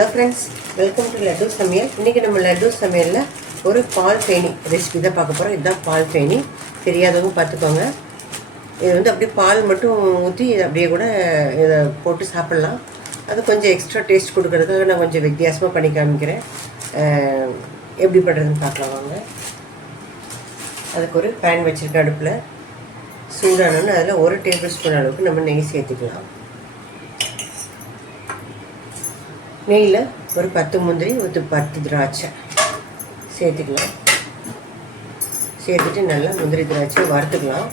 Hello friends, welcome to laddu சமையல். இன்றைக்கி நம்ம லட்டு சமையலில் ஒரு பால் ஃபேனி ரெசிபி தான் பார்க்க போகிறோம். இதுதான் பால் ஃபேனி. தெரியாதவங்க பார்த்துக்கோங்க. இது வந்து அப்படியே பால் மட்டும் ஊற்றி அப்படியே கூட இதை போட்டு சாப்பிட்லாம். அது கொஞ்சம் எக்ஸ்ட்ரா டேஸ்ட் கொடுக்கறதுக்காக நான் கொஞ்சம் வித்தியாசமாக பண்ணி காமிக்கிறேன். எப்படி பண்ணுறதுன்னு பார்க்கலாம் வாங்க. அதுக்கு ஒரு பேன் வச்சுருக்க அடுப்பில் சூடானோன்னு அதில் 1 டேபிள் ஸ்பூன் அளவுக்கு நம்ம நெய் சேர்த்துக்கலாம். நெய்யில் ஒரு 10 முந்திரி, ஒரு 10 திராட்சை சேர்த்துக்கலாம். சேர்த்துட்டு நல்லா முந்திரி திராட்சை வறுத்துக்கலாம்.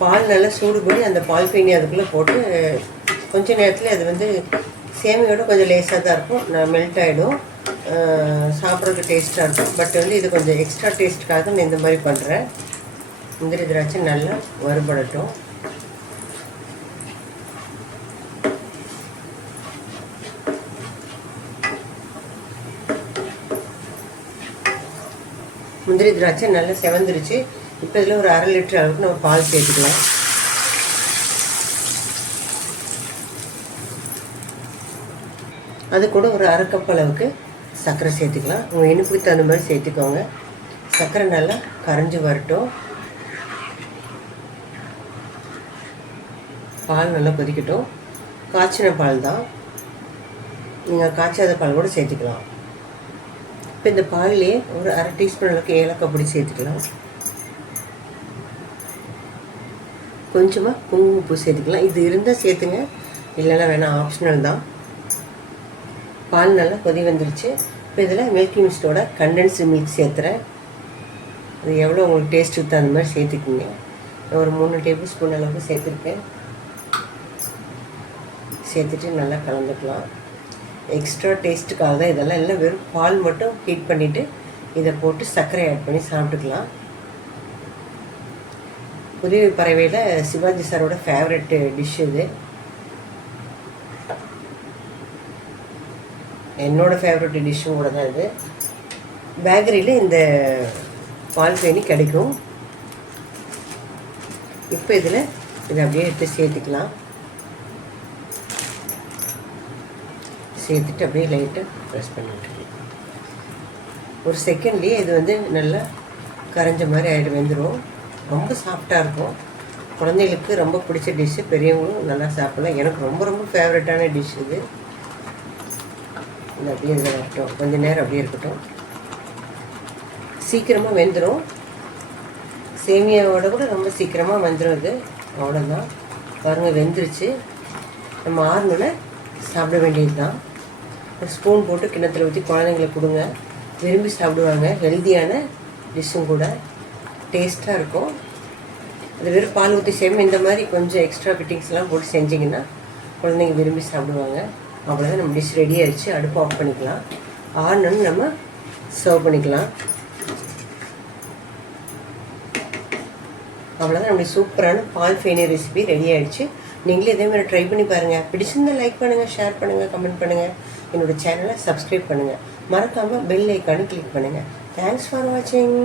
பால் நல்லா சூடு பண்ணி அந்த பால் ஃபேனி அதுக்குள்ளே போட்டு கொஞ்சம் நேரத்தில் அது வந்து சேமியோட கொஞ்சம் லேசாக தான் இருக்கும். நான் மெல்ட் ஆகிடும், சாப்பிட்றதுக்கு டேஸ்ட்டாக இருக்கும். பட் வந்து இது கொஞ்சம் எக்ஸ்ட்ரா டேஸ்ட்டுக்காக நான் இந்த மாதிரி பண்ணுறேன். முந்திரி திராட்சை நல்லா வறுபடட்டும். முந்திரி திராட்சை நல்லா செவந்துருச்சு. இப்போ இதில் ஒரு 1/2 லிட்டர் அளவுக்கு நம்ம பால் சேர்த்துக்கலாம். அது கூட ஒரு 1/2 கப் அளவுக்கு சர்க்கரை சேர்த்துக்கலாம். உங்கள் இனிப்புக்கு தகுந்த மாதிரி சேர்த்துக்கோங்க. சர்க்கரை நல்லா கரைஞ்சி வரட்டும். பால் நல்லா கொதிக்கட்டும். காய்ச்சின பால் தான், நீங்கள் காய்ச்சாத பால் கூட சேர்த்துக்கலாம். இப்போ இந்த பால்லேயே ஒரு 1/2 டீஸ்பூன் அளவுக்கு ஏலக்காய் பொடி சேர்த்துக்கலாம். கொஞ்சமாக குங்குமப்பூ சேர்த்துக்கலாம். இது இருந்தால் சேர்த்துங்க, இல்லைன்னா வேணாம், ஆப்ஷனல் தான். பால் நல்லா கொதி வந்துருச்சு. இப்போ இதில் மில்கி மிஸ்டோட கண்டென்ஸ்டு மில்க் சேர்த்துறேன். அது எவ்வளோ உங்களுக்கு டேஸ்ட்டுக்கு தகுந்த மாதிரி சேர்த்துக்குங்க. ஒரு 3 டேபிள் ஸ்பூன் அளவுக்கு சேர்த்துருக்கேன். சேர்த்துட்டு நல்லா கலந்துக்கலாம். எக்ஸ்ட்ரா டேஸ்ட்டுக்காக தான் இதெல்லாம். இல்லை வெறும் பால் மட்டும் ஹீட் பண்ணிவிட்டு இதை போட்டு சர்க்கரை ஆட் பண்ணி சாப்பிட்டுக்கலாம். புதிய பறவையில் சிவாஜி சாரோட ஃபேவரட் டிஷ் இது. என்னோடய ஃபேவரட் டிஷ்ஷும் கூட தான் இது. பேக்கரியில் இந்த பால் ஃபேனி கிடைக்கும். இப்போ இதில் இதை அப்படியே எடுத்து சேர்த்துக்கலாம். சேர்த்துட்டு அப்படியே லைட்டாக ப்ரெஸ் பண்ணிவிட்டு ஒரு செகண்ட்லேயே இது வந்து நல்லா கரைஞ்ச மாதிரி ஆகிட்டு வந்துடும். ரொம்ப சாஃப்டாக இருக்கும். குழந்தைகளுக்கு ரொம்ப பிடிச்ச டிஷ்ஷு, பெரியவங்களும் நல்லா சாப்பிட்லாம். எனக்கு ரொம்ப ரொம்ப ஃபேவரட்டான டிஷ் இது. இந்த அப்படியே இதில் வரட்டும், கொஞ்சம் நேரம் அப்படியே இருக்கட்டும். சீக்கிரமாக வெந்துடும். சேமியாவோட கூட ரொம்ப சீக்கிரமாக வெந்துடும் இது. அவ்வளோதான். பாருங்கள், வெந்துருச்சு. நம்ம ஆறுனோட சாப்பிட வேண்டியது தான். ஸ்பூன் போட்டு கிண்ணத்தில் ஊற்றி குழந்தைங்களுக்கு கொடுங்க, விரும்பி சாப்பிடுவாங்க. ஹெல்த்தியான டிஷ்ஷும் கூட, டேஸ்ட்டாக இருக்கும். அது வெறும் பால் ஊற்றி செய்யாமல் இந்த மாதிரி கொஞ்சம் எக்ஸ்ட்ரா ஃபிட்டிங்ஸ்லாம் போட்டு செஞ்சிங்கன்னா குழந்தைங்க விரும்பி சாப்பிடுவாங்க. அவ்வளோதான், நம்ம டிஷ் ரெடி ஆகிடுச்சு. அடுப்பு ஆஃப் பண்ணிக்கலாம். ஆனன்னு நம்ம சர்வ் பண்ணிக்கலாம். அவ்வளோதான், நம்மளுடைய சூப்பரான பால் ஃபேனி ரெசிபி ரெடி ஆகிடுச்சு. நீங்களே இதே மாதிரி ட்ரை பண்ணி பாருங்கள். பிடிச்சிருந்தால் லைக் பண்ணுங்கள், ஷேர் பண்ணுங்கள், கமெண்ட் பண்ணுங்கள். என்னோடய சேனலை சப்ஸ்கிரைப் பண்ணுங்கள். மறக்காமல் பெல் ஐக்கானை கிளிக் பண்ணுங்கள். தேங்க்ஸ் ஃபார் வாட்சிங்.